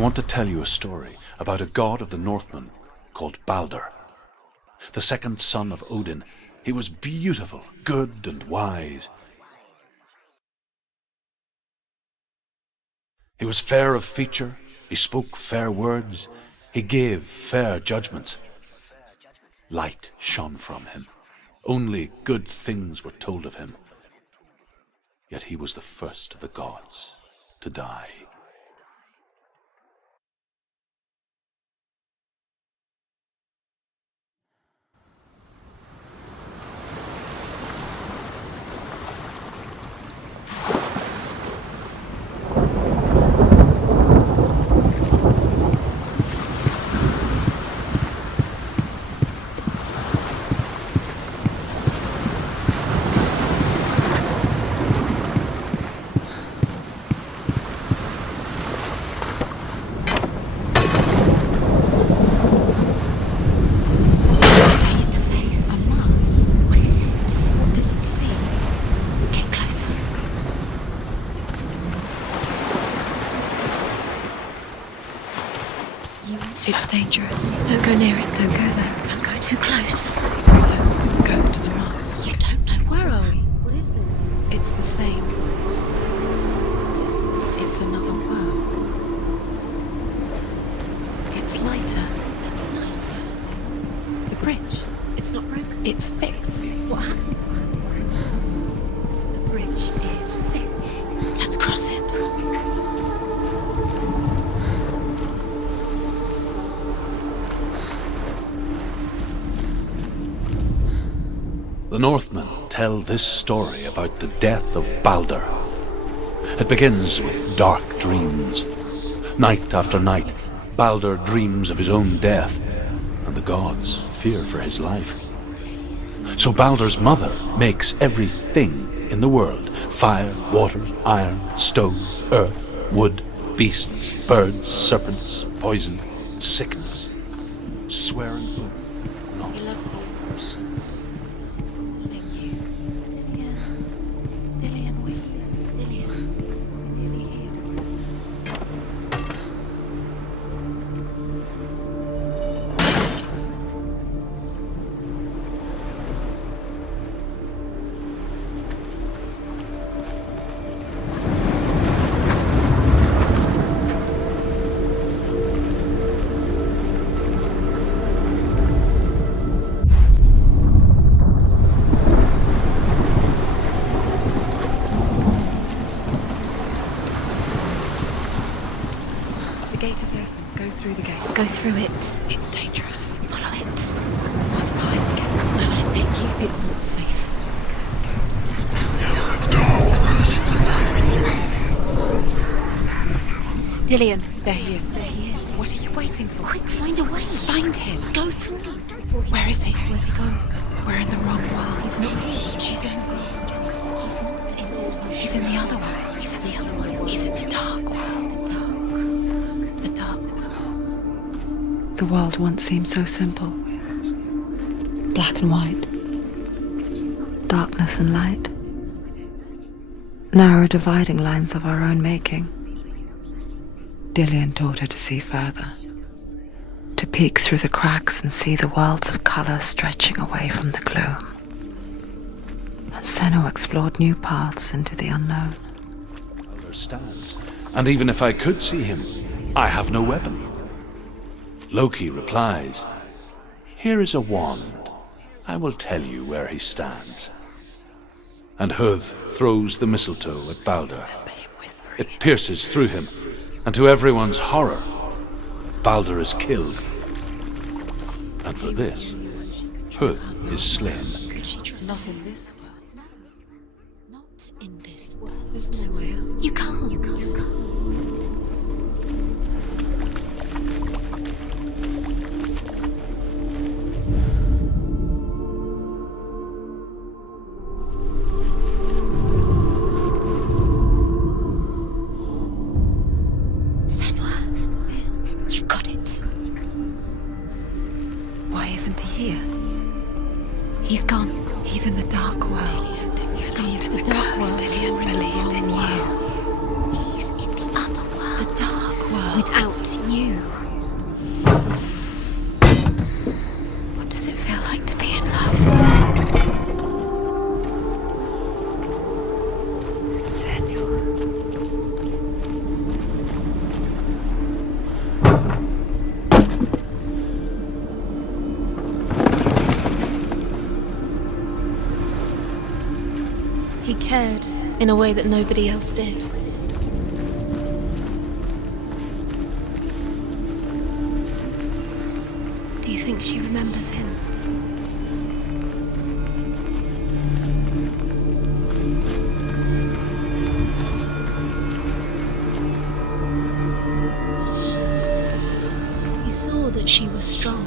want to tell you a story about a god of the Northmen called Balder. The second son of Odin. He was beautiful, good, and wise. He was fair of feature, he spoke fair words, he gave fair judgments. Light shone from him. Only good things were told of him. Yet he was the first of the gods to die. It's dangerous. Don't go near it. Don't go there. Don't go too close. Don't go to the Mars. You don't know. Where are we? What is this? It's the same. It's another world. It's lighter. It's nicer. The bridge. It's not broken. It's fixed. What happened? The bridge is fixed. Let's cross it. The Northmen tell this story about the death of Balder. It begins with dark dreams. Night after night, Balder dreams of his own death, and the gods fear for his life. So Balder's mother makes everything in the world: fire, water, iron, stone, earth, wood, beasts, birds, serpents, poison, sickness, swear and oath. He loves you. Go through it. It's dangerous. Follow it. What's behind the gate? Where will it take you? It's not safe. Dillion. There he is. There he is. What are you waiting for? Quick, find a way. Find him. Go through. Where is he? Where's he gone? We're in the wrong world. He's not. She's in the wrong. He's not in this world. He's in the other world. He's in the other world. He's in the dark world. The dark. The world once seemed so simple. Black and white. Darkness and light. Narrow dividing lines of our own making. Dillion taught her to see further. To peek through the cracks and see the worlds of colour stretching away from the gloom. And Senua explored new paths into the unknown. Balder stands, and even if I could see him, I have no weapon. Loki replies, "Here is a wand. I will tell you where he stands." And Huth throws the mistletoe at Balder. It pierces through him, and to everyone's horror, Balder is killed. And for this, Huth is slain. Not in this world. Not in this world. There's no way out. You can't. Isn't he here? He's gone. He's in the dark world. He's gone to the dark world. Dillion believed in you. He's in the other world. The dark world. without you. What does it feel like to be in love? He cared in a way that nobody else did. Do you think she remembers him? He saw that she was strong.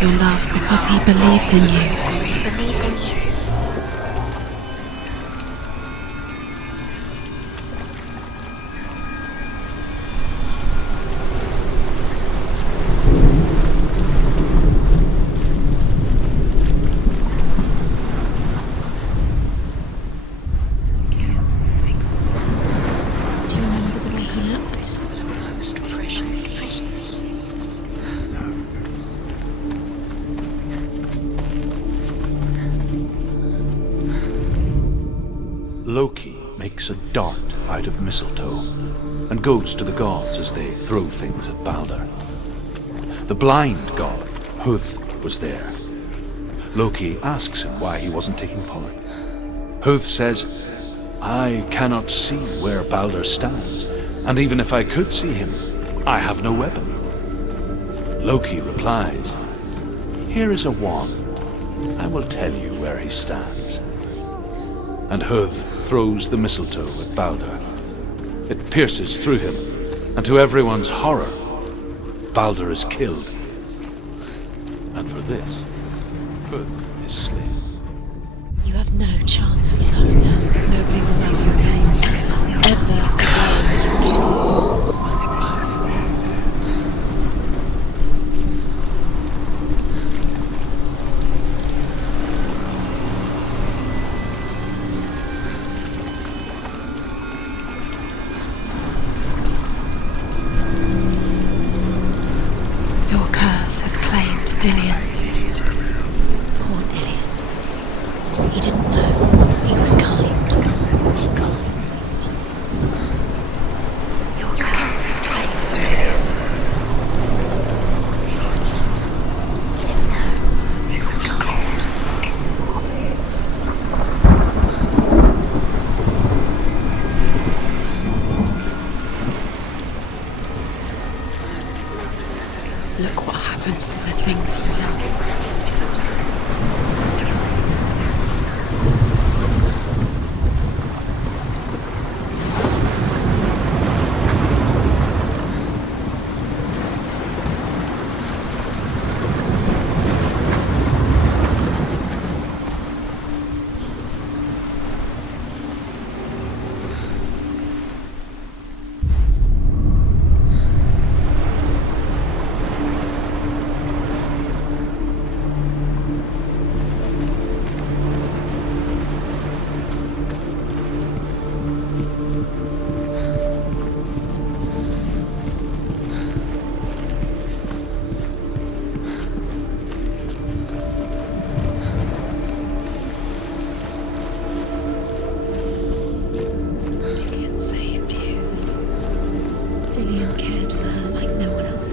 Your love because he believed in you. Do you remember the way he looked? Loki makes a dart out of mistletoe and goes to the gods as they throw things at Balder. The blind god, Huth, was there. Loki asks him why he wasn't taking part. Huth says, "I cannot see where Balder stands, and even if I could see him, I have no weapon." Loki replies, "Here is a wand. I will tell you where he stands." And Huth throws the mistletoe at Balder. It pierces through him, and to everyone's horror, Balder is killed. And for this, Huth is slain. You have no chance for love now. Nobody will love you again. Ever again. Your curse has claimed Dillion. Poor Dillion. He didn't know. He was kind. Your curse has claimed Dillion. He didn't know. He was kind. Look what happens to the things you love.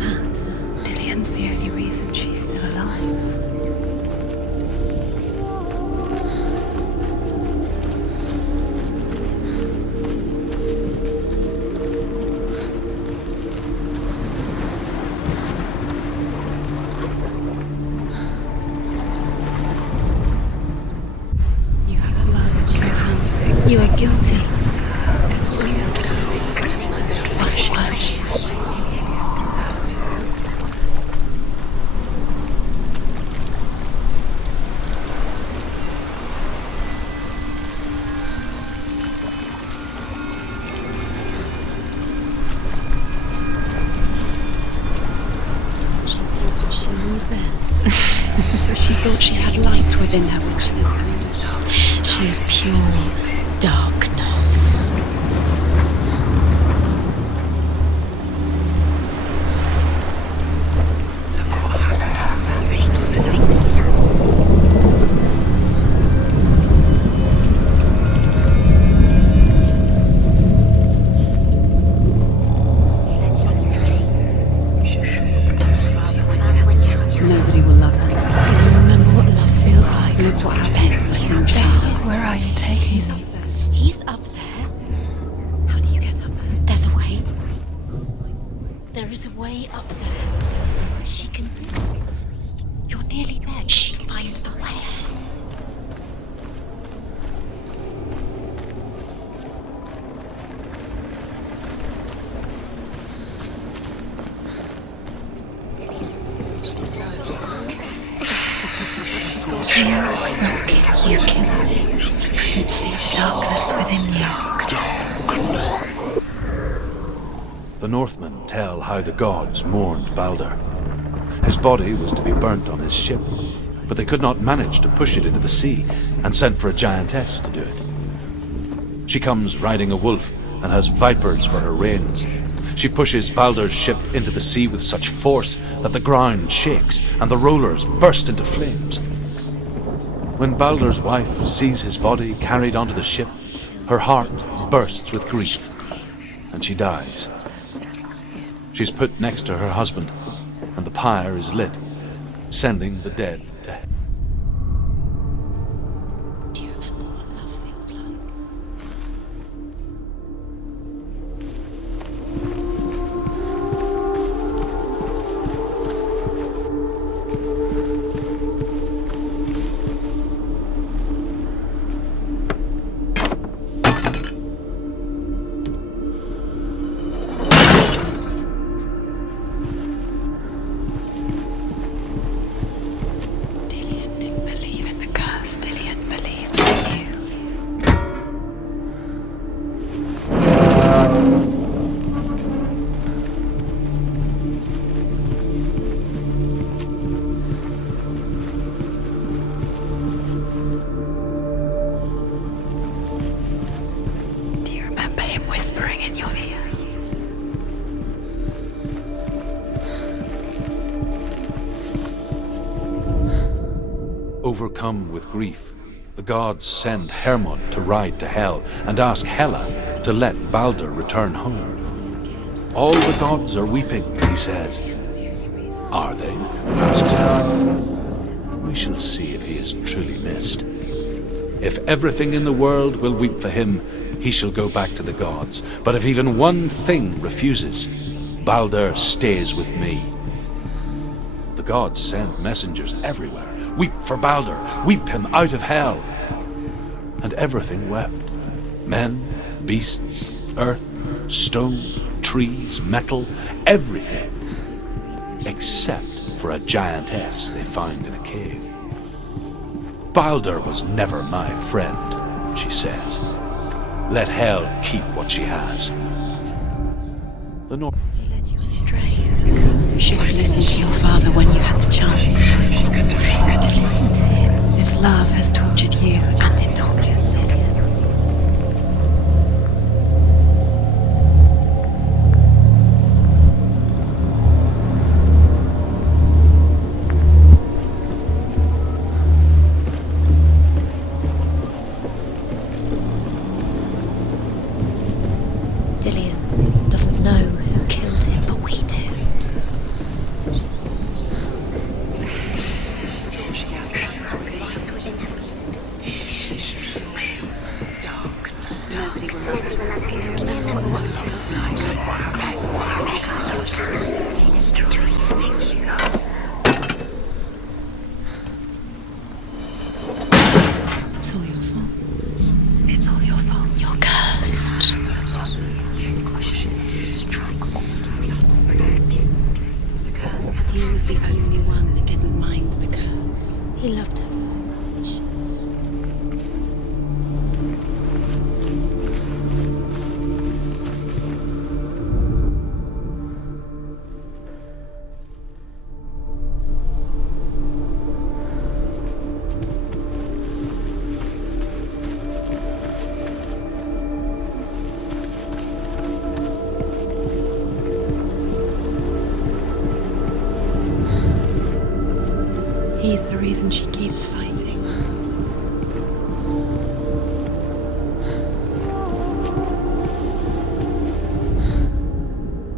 has. Dillian's the only reason she's still alive. You have a blood on your hands. You are guilty. Was it worth it? She knew best. She thought she had light within her. She is pure darkness. Nobody will love her. Can you remember what love feels like? Look what happened Best to the thing thing she there. Where are you taking He's us? up there. He's up there. How do you get up there? There's a way. There is a way up there. She can do it. You're nearly there. Just find the way. You killed him. You couldn't see the darkness within you. The Northmen tell how the gods mourned Baldur. His body was to be burnt on his ship, but they could not manage to push it into the sea, and sent for a giantess to do it. She comes riding a wolf and has vipers for her reins. She pushes Baldur's ship into the sea with such force that the ground shakes and the rollers burst into flames. When Baldur's wife sees his body carried onto the ship, her heart bursts with grief, and she dies. She's put next to her husband, and the pyre is lit, sending the dead to heaven. Do you remember what love feels like? Dillian didn't believe in the curse. Dillian believed in you. Do you remember him whispering in your ear? Overcome with grief, the gods send Hermod to ride to Hell and ask Hela to let Baldur return home. All the gods are weeping, he says. Are they? Asks Hela. We shall see if he is truly missed. If everything in the world will weep for him, he shall go back to the gods. But if even one thing refuses, Baldur stays with me. The gods send messengers everywhere. Weep for Baldur, weep him out of hell. And everything wept. Men, beasts, earth, stone, trees, metal, everything. Except for a giantess they found in a cave. Baldur was never my friend, she says. Let hell keep what she has. The North. He led you astray. You should have listened to your father when you had the chance. Why didn't you listen to him? This love has tortured you, and it tortures Dillian. Dillian doesn't know who killed him, but we do. was the only one that didn't mind the curse. He loved her so much. He's the reason she keeps fighting.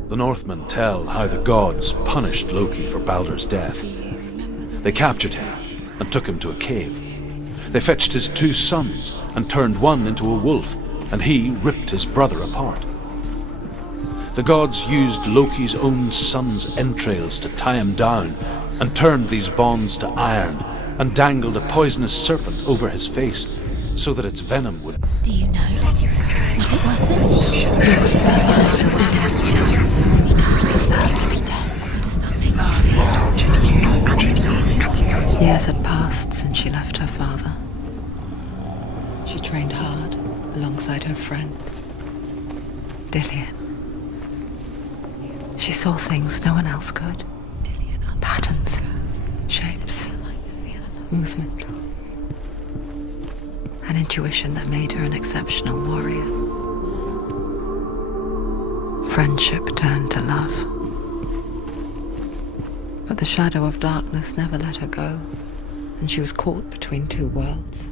The Northmen tell how the gods punished Loki for Baldur's death. They captured him and took him to a cave. They fetched his 2 sons and turned one into a wolf, and he ripped his brother apart. The gods used Loki's own son's entrails to tie him down and turned these bonds to iron and dangled a poisonous serpent over his face so that its venom would... Do you know? Was it worth it? You're still alive and Dylan's dead. He doesn't deserve to be dead. How does that make you feel? Years had passed since she left her father. She trained hard alongside her friend, Dillian. She saw things no one else could. Patterns, shapes, movement. An intuition that made her an exceptional warrior. Friendship turned to love. But the shadow of darkness never let her go, and she was caught between 2 worlds.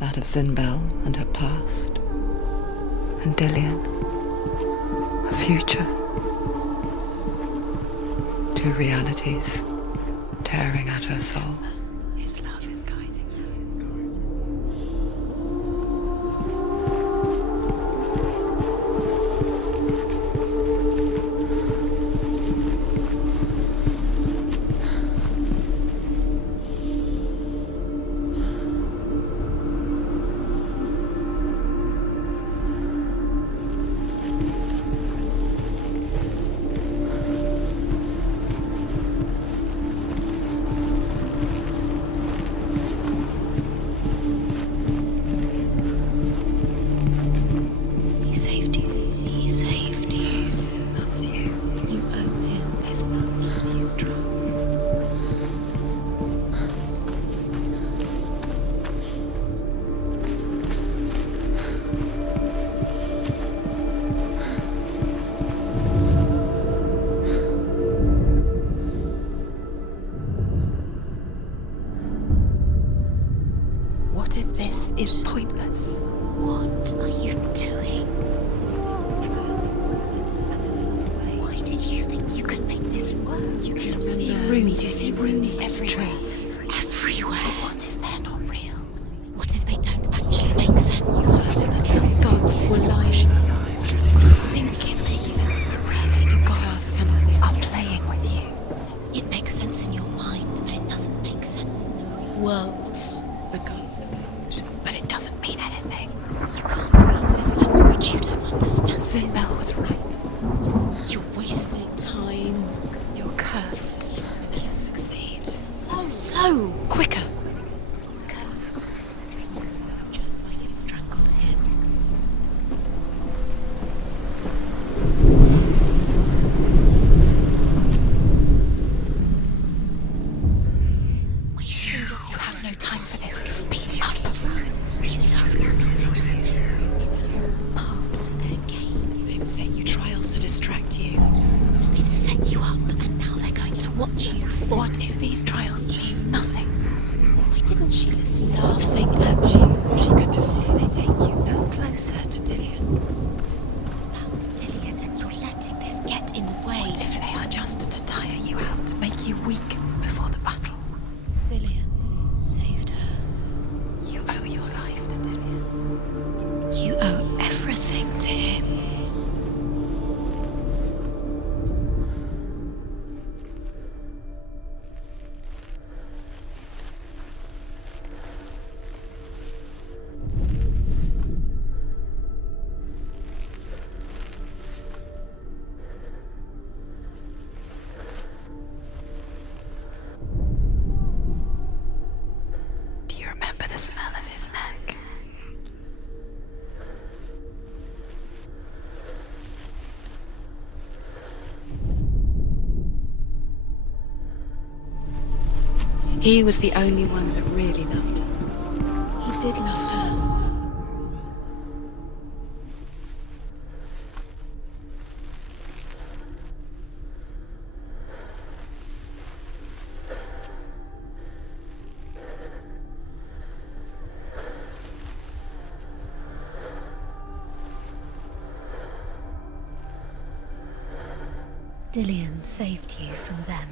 That of Zinbel and her past, and Dillian, her future. 2 realities tearing at her soul. His love is guiding her. What if this is pointless? What are you doing? Why did you think you could make this work? You see rooms everywhere. Everywhere. But what if they're not real? What if they don't actually make sense? Gods were lying. Think it makes sense, but really The gods are playing with you. it makes sense in your mind, but it doesn't make sense in the real Worlds. The gods are made, but it doesn't mean anything. You can't read this language, you don't understand. Zinbel was right. You're wasting time. You're cursed. You'll succeed. Slow! Quicker! Just like it strangled him. Wasting your You have no time for this. Speed up. It's all part of their game. They've set you trials to distract you. They've set you up and now they're going to watch you fall. What if these trials mean nothing? Why didn't she listen to Laughing at you. She could do it if they take you no closer to Dillian. about Dillian and you're letting this get in the way? What if they are just to tire you out, to make you weak before the battle? Dillian saved her. You owe your life to Dillian. You owe everything to him. He was the only one that really loved her. He did love her. Dillian saved you from them.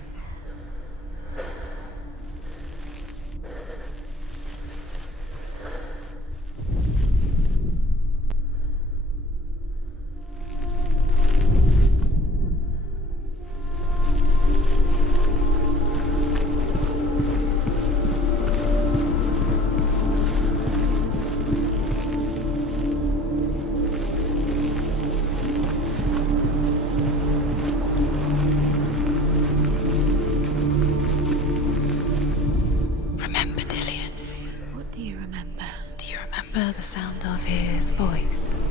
The sound of his voice.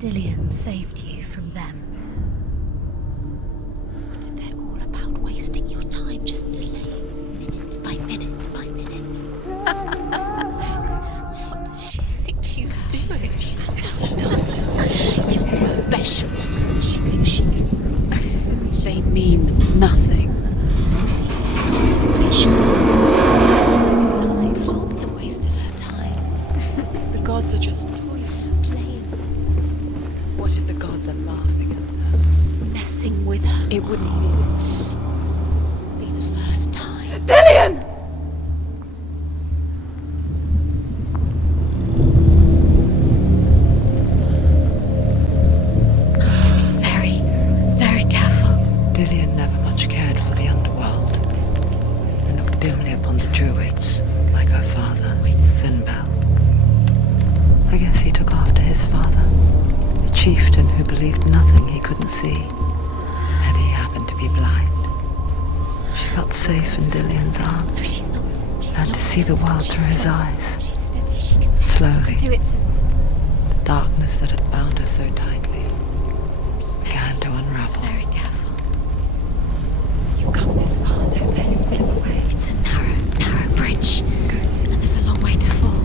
Dillian saved you from them. What if they're all about wasting your time, just delaying minute by minute by minute? What does she think she's doing? She's special. She thinks she... They mean nothing. Special. It could all be a waste of her time. The gods are just... What if the gods are laughing at her? Messing with her. It wouldn't be the first time. Dillian! Very, very careful. Dillian never much cared for the underworld, and looked dimly upon the druids, like her father, Zinbel. I guess he took after his father. A chieftain who believed nothing he couldn't see, and he happened to be blind. She felt safe in Dillian's arms, learned to see the world through his eyes. Slowly, the darkness that had bound her so tightly began to unravel. Very careful. You've come this far, don't let him slip away. It's a narrow bridge, and there's a long way to fall.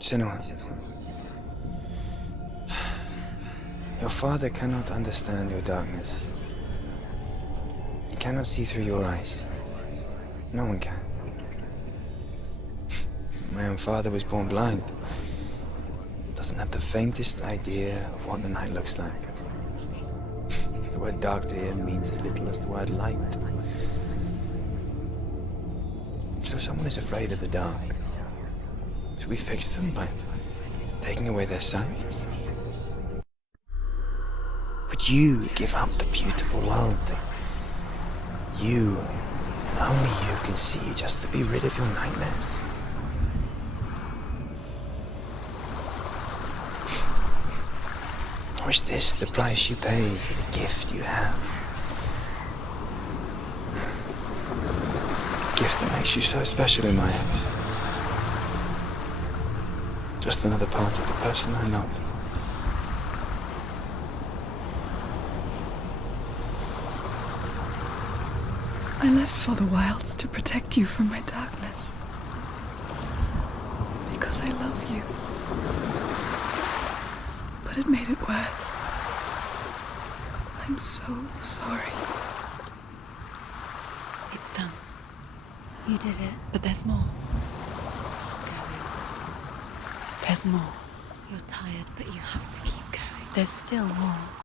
Senua, your father cannot understand your darkness. He cannot see through your eyes. No one can. My own father was born blind. Doesn't have the faintest idea of what the night looks like. The word dark to him means as little as the word light. So someone is afraid of the dark. Should we fix them by taking away their sight? Would you give up the beautiful world that you, and only you, can see just to be rid of your nightmares? Or is this the price you pay for the gift you have? A gift that makes you so special in my eyes. Just another part of the person I love. I left for the wilds to protect you from my darkness. Because I love you. But it made it worse. I'm so sorry. It's done. You did it. But there's more. There's more. You're tired, but you have to keep going. There's still more.